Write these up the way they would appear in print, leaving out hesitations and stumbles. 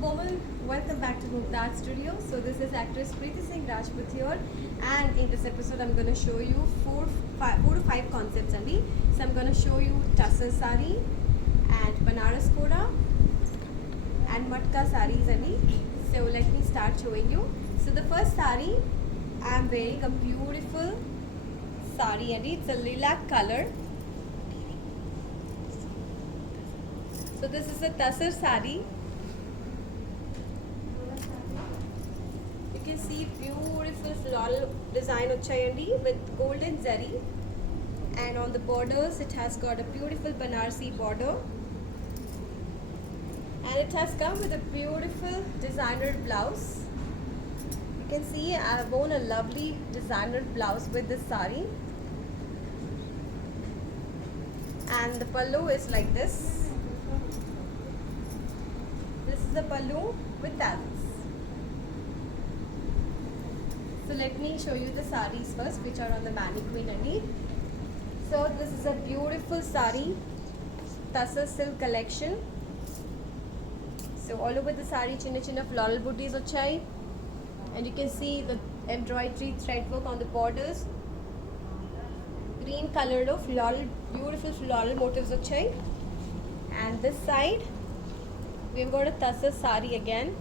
woman, welcome back to Mumtaz Studio. So this is actress Preeti Singh Rajput here, and in this episode I'm going to show you four to five concepts only. So I'm going to show you tussar sari and Banaras Koda and Matka saris only. So let me start showing you. So the first sari, I'm wearing a beautiful sari and it's a lilac color. So this is a tussar sari. You can see beautiful floral design ochayandi with golden zari, and on the borders it has got a beautiful Banarsi border, and it has come with a beautiful designer blouse. You can see I have worn a lovely designer blouse with this sari, and the pallu is like this. This is the pallu with tassels. So let me show you the saris first, which are on the mannequin only. So this is a beautiful sari, tussar silk collection. So all over the sari chinna floral booties ochai, and you can see the embroidery thread work on the borders. Green colored of floral, beautiful floral motifs ochai. And this side we've got a tussar sari again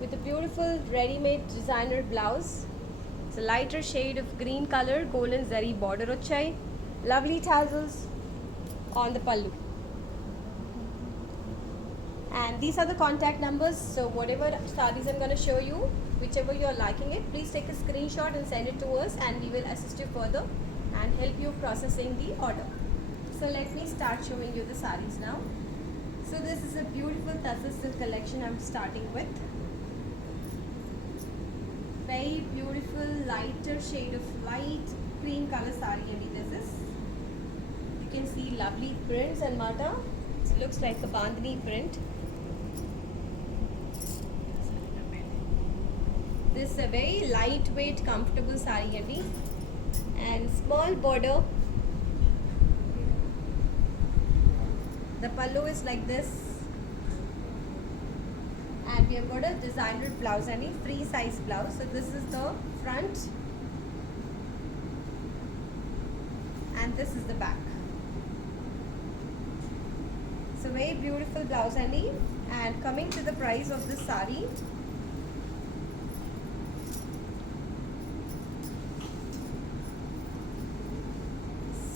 with a beautiful ready-made designer blouse. It's a lighter shade of green color, golden zari border ochai. Lovely tassels on the pallu. And these are the contact numbers. So whatever sarees I'm going to show you, whichever you're liking it, please take a screenshot and send it to us, and we will assist you further and help you processing the order. So let me start showing you the sarees now. So this is a beautiful tussar silk collection I'm starting with. Very beautiful lighter shade of light cream color sari and this is. You can see lovely prints and mata. It looks like a bandhani print. This is a very lightweight comfortable sari and small border. The pallu is like this, and we have got a designer blouse and a free size blouse. So this is the front and this is the back. So very beautiful blouse and coming to the price of this sari.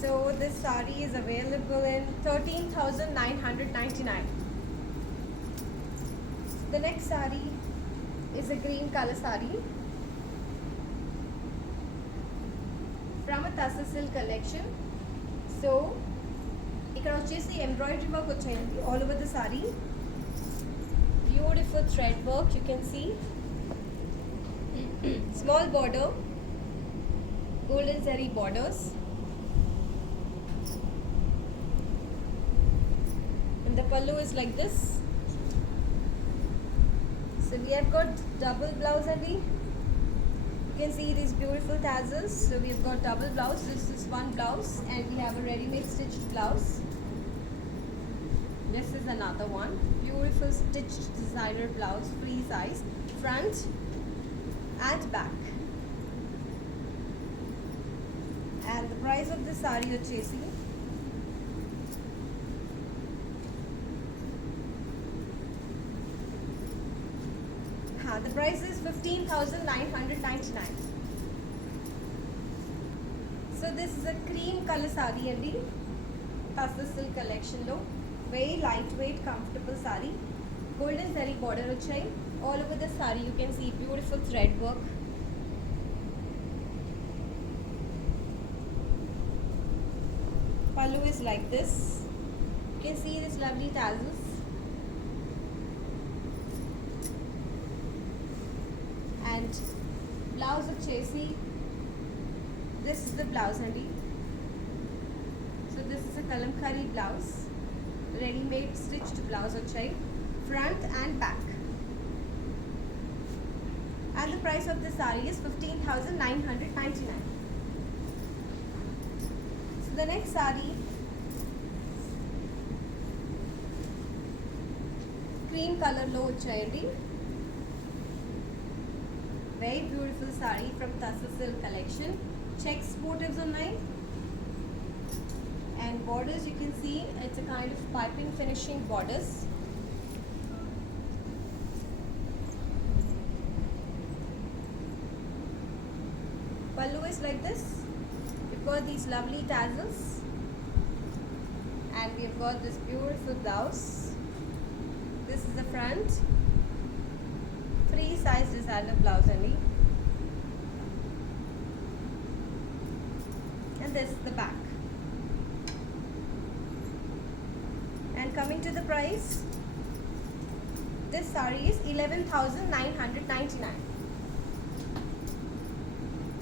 So this sari is available in 13,999. The next sari is a green color sari from a tussar silk collection. So ikkada vachesi embroidery work vachayandi all over the sari. Beautiful thread work, you can see. Small border, golden zari borders. And the pallu is like this. So we have got double blouse only. You can see these beautiful tassels. So we have got double blouse. This is one blouse, and we have a ready-made stitched blouse. This is another one. Beautiful stitched designer blouse, free size, front and back. And the price of this sari vachesi the price is 15,999. So this is a cream color sari and tussar silk collection lo. Very lightweight, comfortable sari. Golden zari border ochai. All over the sari you can see beautiful thread work. Pallu is like this. You can see these lovely tassels. And blouse of chesi. This is the blouse only. So this is a kalamkari blouse, ready-made stitched blouse ochai, front and back. And the price of this sari is 15,999. So the next sari cream color lo vachayandi. Very beautiful saree from Tussar Silk collection. Checks motifs unnai. And borders, you can see it's a kind of piping finishing borders. Pallu is like this. We've got these lovely tassels. And we've got this beautiful blouse. This is the front. Free size designer blouse only. And this is the back. And coming to the price, this saree is 11,999.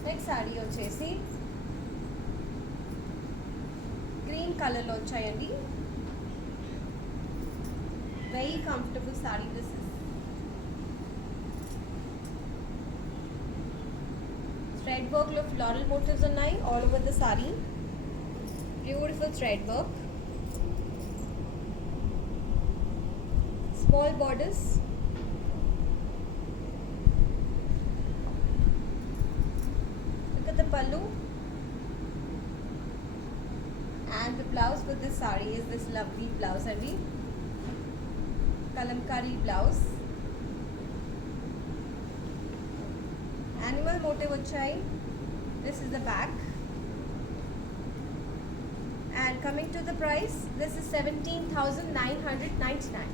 Next saree vachesi green color lo vachayandi. Very comfortable saree this is. Thread work lo floral motifs unnai all over the saree. Beautiful thread work. Small borders. Look at the pallu. And the blouse with this saree is this lovely blouse only. Kalamkari blouse. Animal motive vachai. This is the back. And coming to the price, this is 17,999.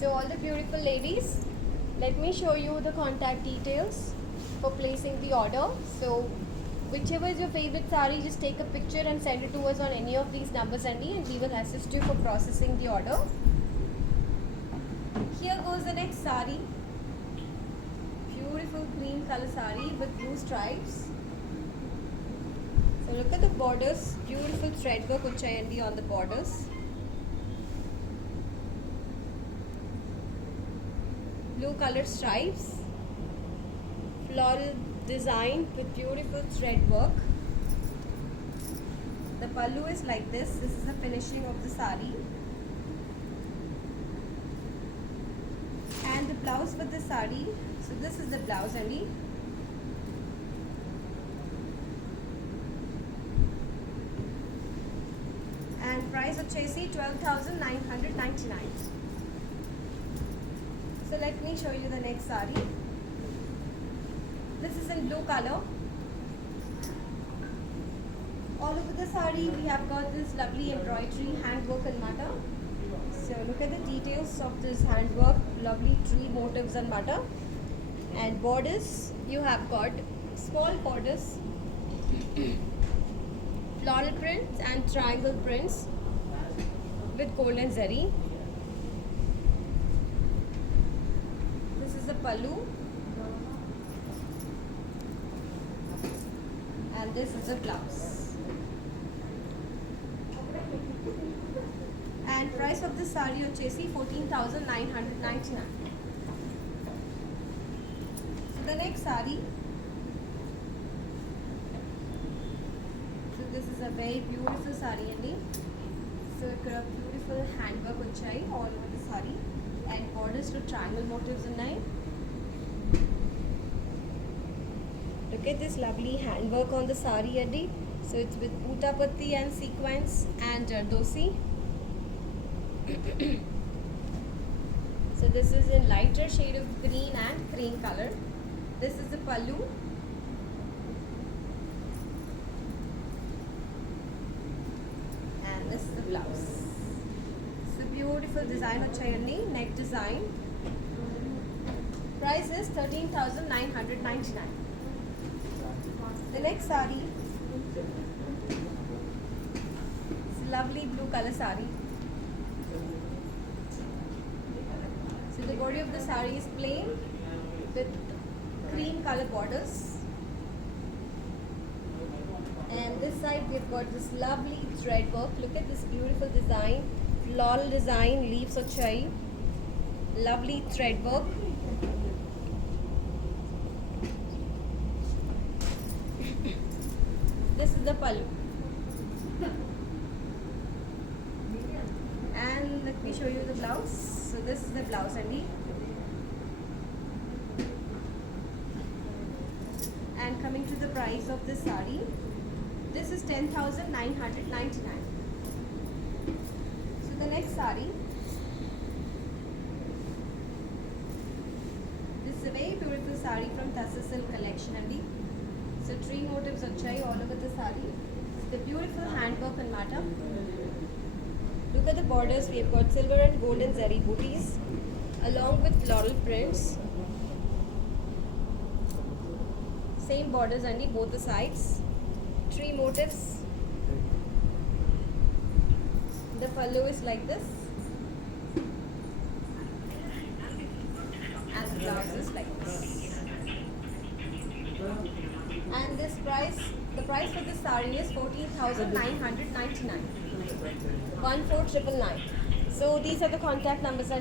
So all the beautiful ladies, let me show you the contact details for placing the order. So whichever is your favorite saree, just take a picture and send it to us on any of these numbers and we will assist you for processing the order. Here goes the next saree. Beautiful cream color saree with blue stripes. So look at the borders, beautiful thread work vachayandi on the borders. Blue colored stripes, floral design with beautiful thread work. The pallu is like this. This is the finishing of the saree. And the blouse with the saree. So this is the blouse only. And price vachesi 12,999. So let me show you the next saree. This is in blue color. All over the saree we have got this lovely embroidery handwork and matter. So look at the details of this handwork, lovely tree motifs and matter. And borders, you have got small borders, floral prints and triangle prints with golden zari. The pallu and this is the blouse. And price of this saree vachesi 14,999. So the next saree. So this is a very beautiful saree andi. So it got a beautiful handwork vachai all over the saree. And borders to triangle motifs unnai. Look at this lovely handwork on the saree adi. So it's with butapatti and sequins and jardosi. So this is in lighter shade of green and cream color. This is the pallu. And this is the blouse. Beautiful design vachayandi, neck design. Price is 13,999. The next saree is lovely blue color saree. So the body of the saree is plain with cream color borders. And this side we've got this lovely thread work. Look at this beautiful design. Floral design, leaves of chai, lovely thread work. This is the pallu. And let me show you the blouse. So this is the blouse only. And coming to the price of this sari, this is 10,999. So the next sari, this is a very beautiful sari from Tassa Silk collection andi. So tree motifs vachai all over the sari. The beautiful handwork and matter. Look at the borders. We have got silver and golden zari booties along with floral prints. Same borders on both the sides. Tree motifs. The pallu is like this. And the blouse is like this. And this price, the price for this saree is 14,999. 14,999. So these are the contact numbers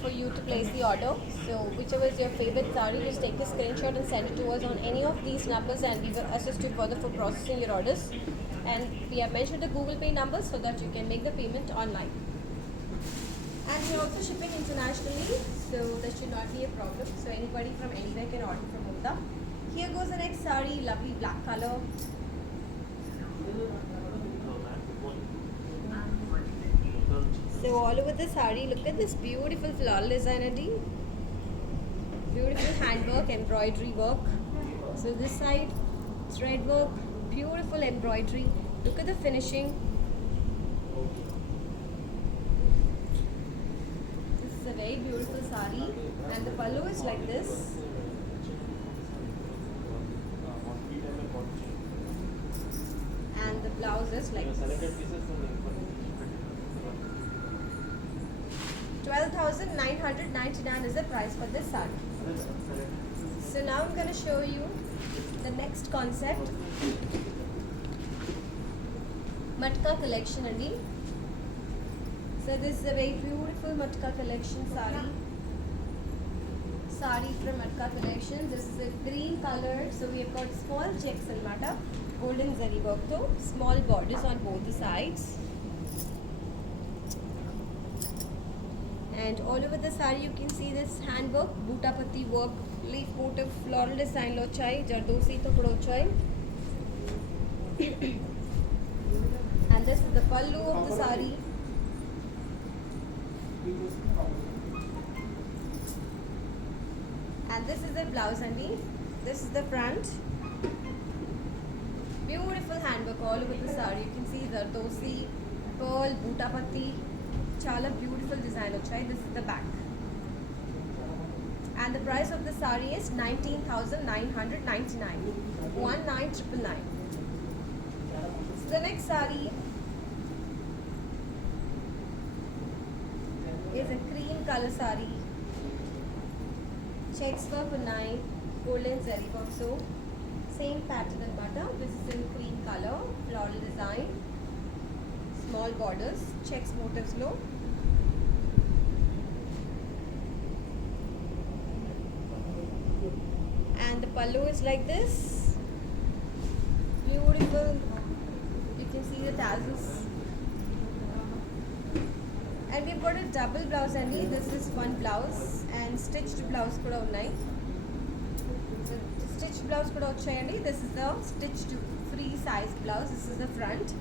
for you to place the order. So whichever is your favorite saree, just take a screenshot and send it to us on any of these numbers, and we will assist you further for processing your orders. And we have mentioned the Google Pay numbers so that you can make the payment online. And we are also shipping internationally, so that should not be a problem. So anybody from anywhere can order from Mumta. Here goes the next saree, lovely black color. So all over the saree, look at this beautiful floral design, beautiful handwork, embroidery work. So this side, thread work, beautiful embroidery. Look at the finishing. This is a very beautiful saree, and the pallu is like this. And the blouse is like this. 12,999 is the price for this saree. So now I'm going to show you the next concept. Matka collection andi. So this is a very beautiful Matka collection saree. Saree from Matka collection. This is a green color. So we have got small checks and mata, golden zari work though, small borders on both the sides. And all over the saree you can see this handwork, butapati work, leaf motif, floral design lo chai, jardosi to kudo chai. And this is the pallu of the saree. And this is the blouse andi. This is the front. Beautiful handwork all over the saree. You can see zardosi, pearl, butapati. Chala beautiful design ochai. This is the back. And the price of the saree is 19,999. 19,999. So the next saree is a cream color saree. Checks work unai, golden zari work. So same pattern and butter. This is in cream color, floral design, small borders, checks motifs low. And the pallu is like this. Beautiful. You can see the tassels. And we've got a double blouse only. This is one blouse and stitched blouse kuda unnai. So stitched blouse kuda vachayandi. This is the stitched free size blouse. This is the front.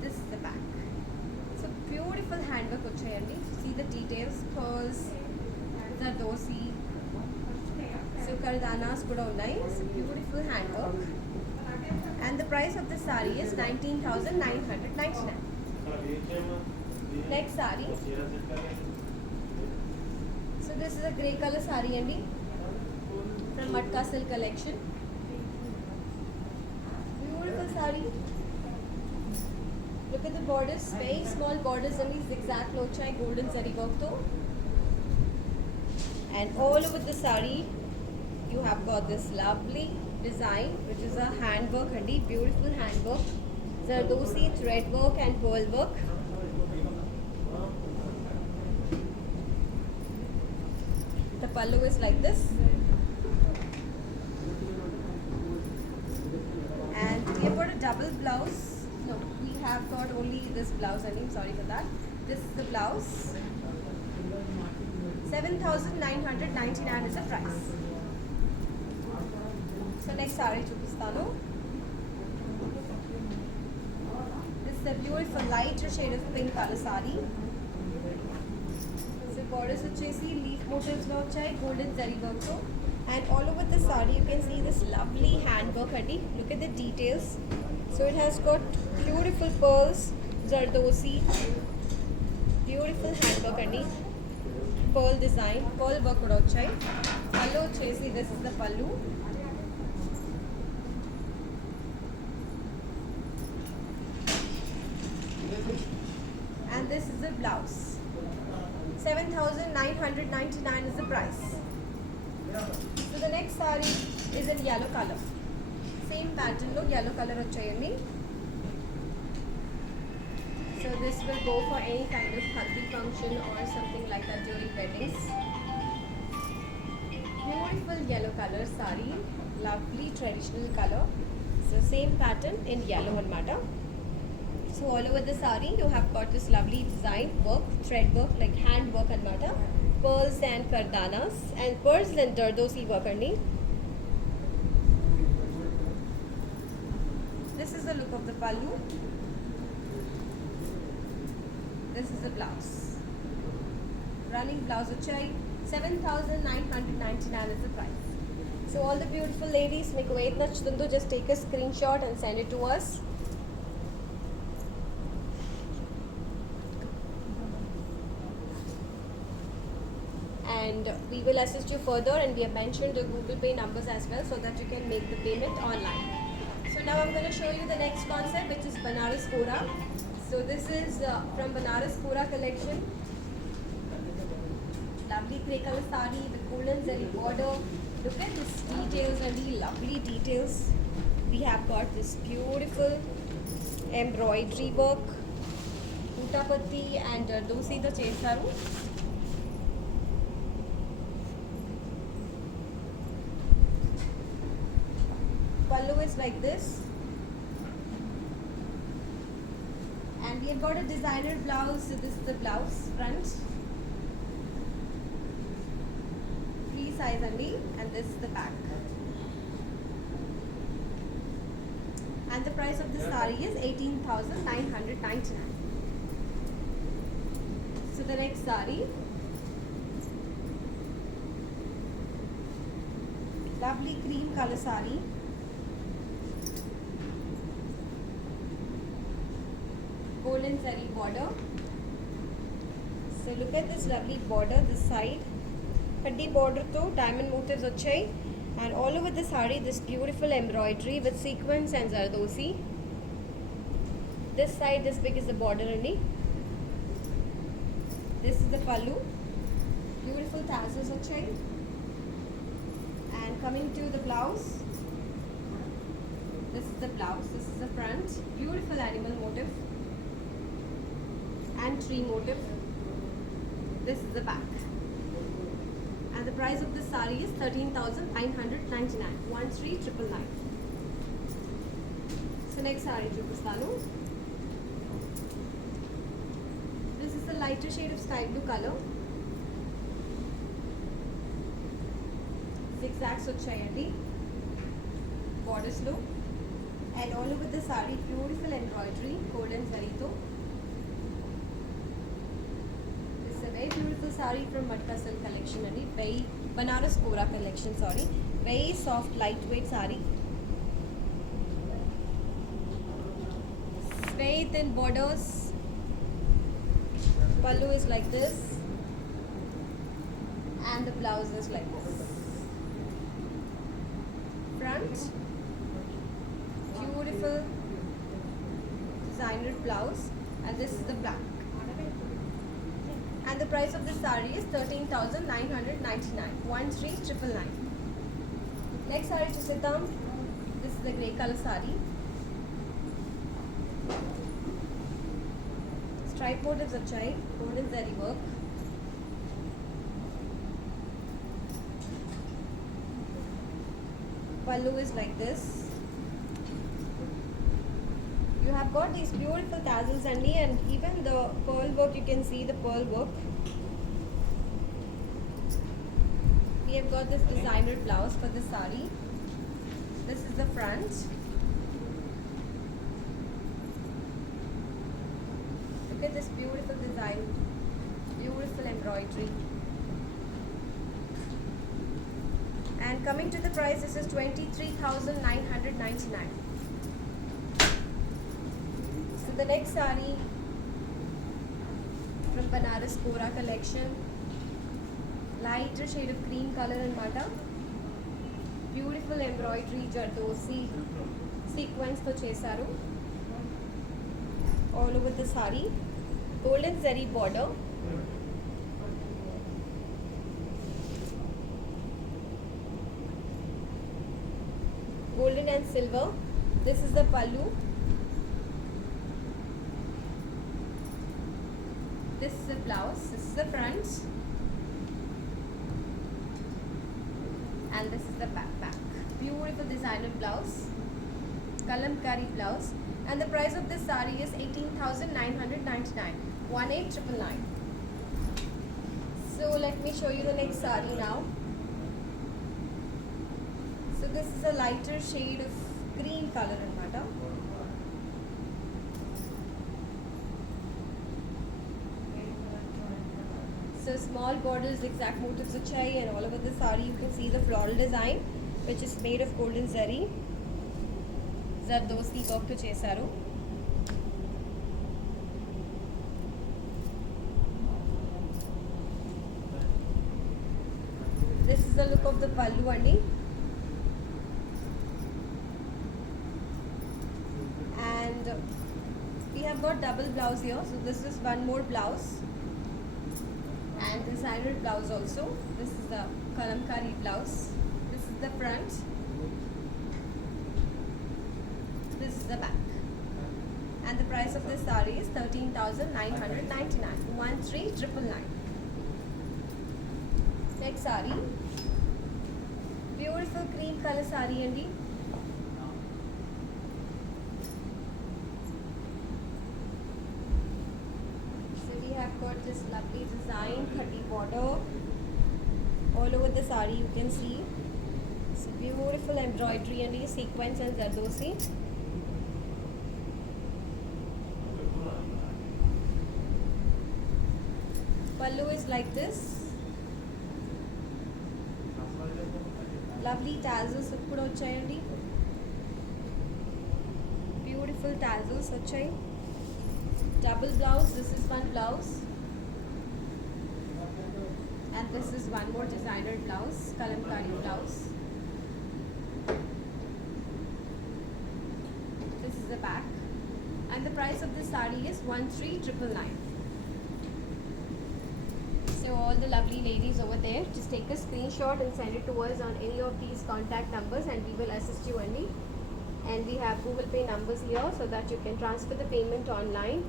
This is the back. So beautiful handwork vachayandi. See the details, pearls, zardosi, so kardanas kuda unnai. So beautiful handwork. And the price of the saree is 19,999. Next saree. So this is a grey color saree andi from Matka Silk collection. Beautiful saree. Look at the borders, very small borders and zigzag lochai, golden zari work though. And all over the saree you have got this lovely design, which is a handwork andi, beautiful handwork, zardosi, thread work and pearl work. The pallu is like this. And we have got a double blouse. No, we have got only this blouse only, I'm sorry for that. This is the blouse. 7,999 is the price. So next saree chupistanu. This is a beautiful lighter shade of pink color saree. So borders vachesi leaf motifs lo vachai golden zari work tho, and all over the saree you can see this lovely handwork andi. Look at the details. So it has got beautiful pearls, zardosi, beautiful handwork andi. Pearl design, pearl work kuda vachai. Pallu vachesi this is the pallu. And this is the blouse. 7,999 is the price. So the next saree is in yellow color. Same pattern lo yellow color vachayandi. So this will go for any kind of haldi function or something like that during weddings. Beautiful yellow color saree, lovely traditional color. So same pattern in yellow anamata. So all over the saree you have got this lovely design work, thread work, like hand work anamata. Pearls and kardanas and pearls and dardosi work andi. This is the look of the pallu. This is the blouse. Running blouse vachai 7,999 is the price. So all the beautiful ladies, meeku ఏది నచ్చుతుందో just take a screenshot and send it to us. And we will assist you further, and we have mentioned the Google Pay numbers as well so that you can make the payment online. So now I'm going to show you the next concept, which is Banaras Kora. So this is from Banaras Kora collection. Lovely grey color saree with golden zari border. Look at this details and the lovely details. We have got this beautiful embroidery work, Utapatti and dosi the chesaru. Pallu is like this, and we have got a designer blouse. So this is the blouse front, free size only, and this is the back. And the price of this saree is 18,999. So the next saree, lovely cream color saree. Golden zari border. So look at this lovely border, this side. Kaddi border to diamond motifs vachai, and all over the saree this beautiful embroidery with sequins and zardosi. This side, this big is the border only. This is the pallu. Beautiful tassels vachai. And coming to the blouse. This is the blouse. This is the front. Beautiful animal motif and tree motif. This is the back. And the price of this saree is 13,999. 13,999. So next saree chupistanu. This is the lighter shade of sky blue color. Zigzags vachayandi. Borders lo. And all over the saree beautiful embroidery, golden zari to. Very beautiful saree from Matka Silk collection and very Banaras Kora collection, sorry. Very soft lightweight saree. Very thin borders. Pallu is like this. And the blouse is like this. Front. Beautiful designer blouse. And this is the back. And the price of this saree is 13,999. 13,999. Next saree chusidam. This is the grey color saree. Stripe motifs vachai, golden zari work. Pallu is like this. You have got these beautiful tassels and even the pearl work, you can see the pearl work. We have got this designer blouse for the sari. This is the front. Look at this beautiful design, beautiful embroidery. And coming to the price, this is 23,999. So the next sari from Banaras Kora collection, lighter shade of cream color and mata. Beautiful embroidery, jardosi sequence to chesaru all over the sari. Golden zari border. Golden and silver. This is the pallu. This is the blouse. This is the front. And this is the backpack. Beautiful designer blouse. Kalamkari blouse. And the price of this sari is 18,999. 18,999. So let me show you the next sari now. So this is a lighter shade of green color in mata. So small borders, zigzag motifs vachai, and all over the sari you can see the floral design, which is made of golden zari. Zardosi work to chesaru. This is the look of the pallu andi. And we have got double blouse here, so this is one more blouse. And designer blouse also. This is the kalamkari blouse. This is the front. This is the back. And the price of this sari is 13,999. 13,999. Next sari. Beautiful cream color sari andi. Got this lovely design, 30 border all over the sari, you can see. It's beautiful embroidery and sequence and zardosi. Pallu is like this. Lovely tassels kuda vachayandi. Beautiful tassels vachai. Double blouse, this is one blouse. And this is one more designer blouse, kalamkari blouse. This is the back. And the price of this sari is 13,999. So all the lovely ladies over there, just take a screenshot and send it to us on any of these contact numbers and we will assist you only. And we have Google Pay numbers here so that you can transfer the payment online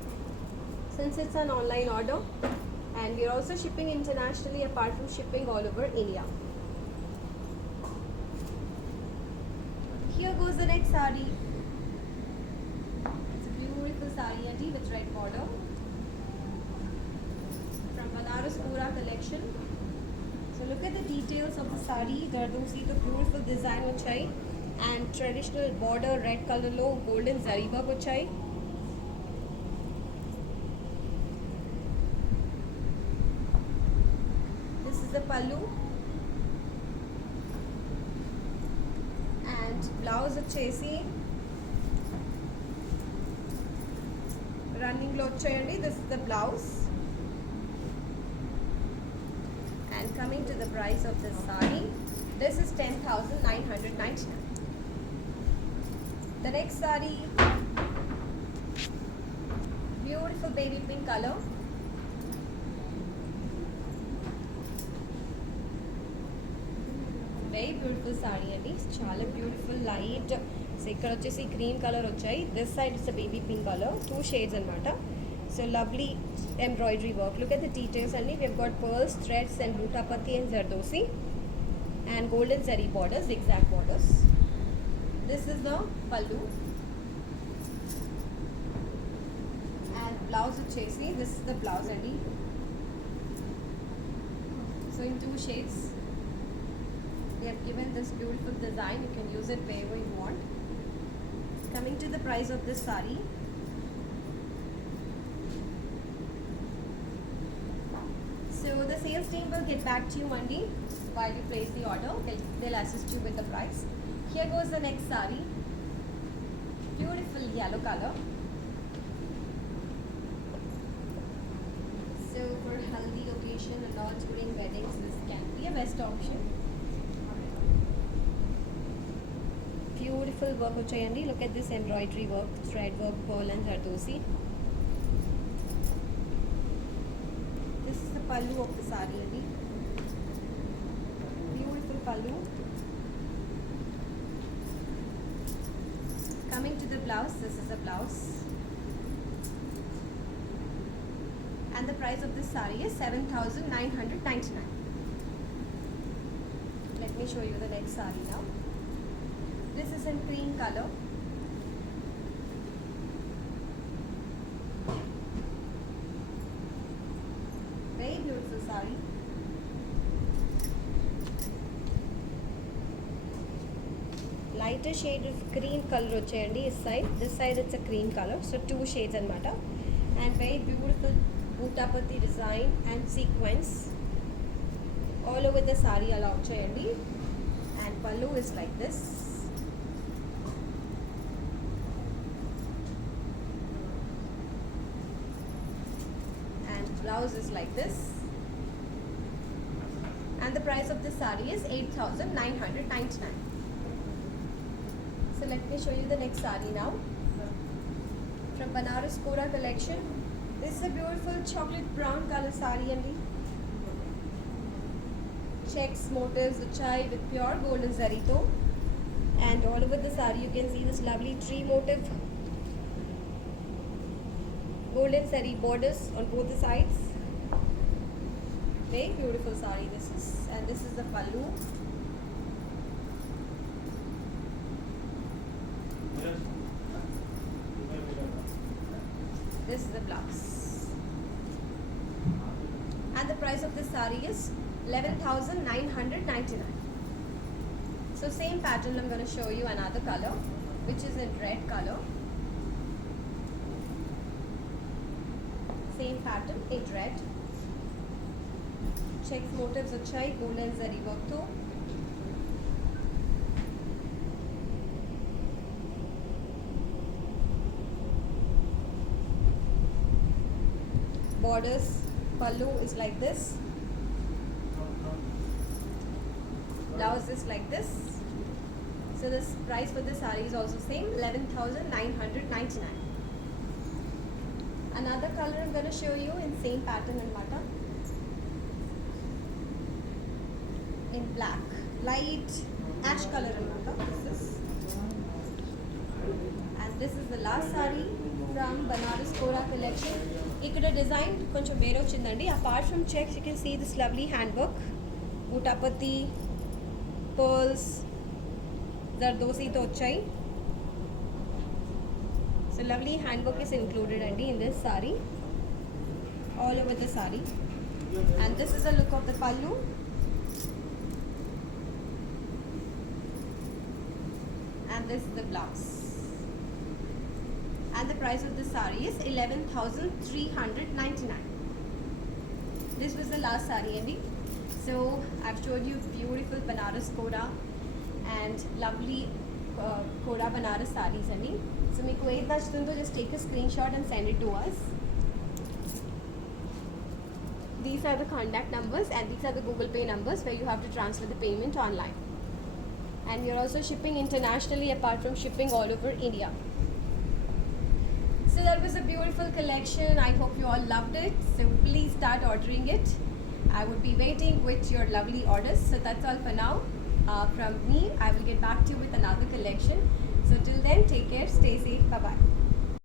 since it's an online order. And we are also shipping internationally apart from shipping all over India. Here goes the next sari. It's a beautiful sari with red border. From Banaras Kora collection. So look at the details of the sari. There do see the beautiful design vachai and traditional border red color low golden zari work vachai. The pallu and blouse vachesi running lo vachayandi. This is the blouse. And coming to the price of this sari, this is 10,999. The next sari, beautiful baby pink color. Very beautiful sari andi. Chala beautiful light. So ikkada vachesi cream color vachayi. This side is a baby pink color. 2 shades anamata. So lovely embroidery work. Look at the details andi. We have got pearls, threads and butapati and zardosi. And golden zari borders, zigzag borders. This is the pallu. and blouse వచ్చేసి this is the blouse అండి. So in 2 shades we have given this beautiful design. You can use it wherever you want. Coming to the price of this saree, so the sales team will get back to you Monday while you place the order. They'll assist you with the price. Here goes the next saree. Beautiful yellow color. So for haldi occasion and all during weddings, this can be a best option. Beautiful work వచ్చేయండి. Look at this embroidery work, thread work, pearl and zardosi. This is the pallu of the saree అండి. Beautiful pallu. Coming to the blouse, this is the blouse. And the price of this saree is 7,999. Let me show you the next saree now. This is in cream color. Very beautiful saree. Lighter shade of green color వచ్చేయండి this side. This side it's a cream color. So 2 shades అన్నమాట. And very beautiful butapati design and sequence all over the saree అలా వచ్చేయండి. And pallu is like this. And blouse is like this. And the price of this saree is 8,999. So let me show you the next saree now. From Banaras Kora collection. This is a beautiful chocolate brown color saree and checks motifs uchai with pure golden zari to. And all over the saree you can see this lovely tree motif. Golden zari borders on both the sides. Very beautiful saree this is. And this is the pallu. This is the blouse. And the price of this saree is 11,999. So same pattern, I'm going to show you another color, which is in red color. Same pattern in red. Checks motifs achai, golden zari work to. Borders, pallu is like this. Blouse is like this. So this price for this saree is also same, 11,999. Another color I'm going to show you in same pattern and matter. In black, light ash color and matter. And this is the last saree from Banaras Kora collection. ఇక్కడ design కొంచెం వేరే వచ్చిందండి. Apart from checks you can see this lovely hand work, బూటాపతి, pearls, జర్దోసీతో వచ్చాయి. So lovely hand work is included అండి in this sari, all over the sari. And this is the look of the pallu. And this is the blouse. And the price of this saree is 11,399. This was the last saree, Andy. So I've showed you beautiful Banaras Kora and lovely Kora Banaras sarees, Andy. So meeku edi nachutundo just take a screenshot and send it to us. These are the contact numbers and these are the Google Pay numbers where you have to transfer the payment online. And we are also shipping internationally apart from shipping all over India. So that was a beautiful collection. I hope you all loved it. So please start ordering it. I would be waiting with your lovely orders. So that's all for now. From me, I will get back to you with another collection. So till then, take care, stay safe, bye bye.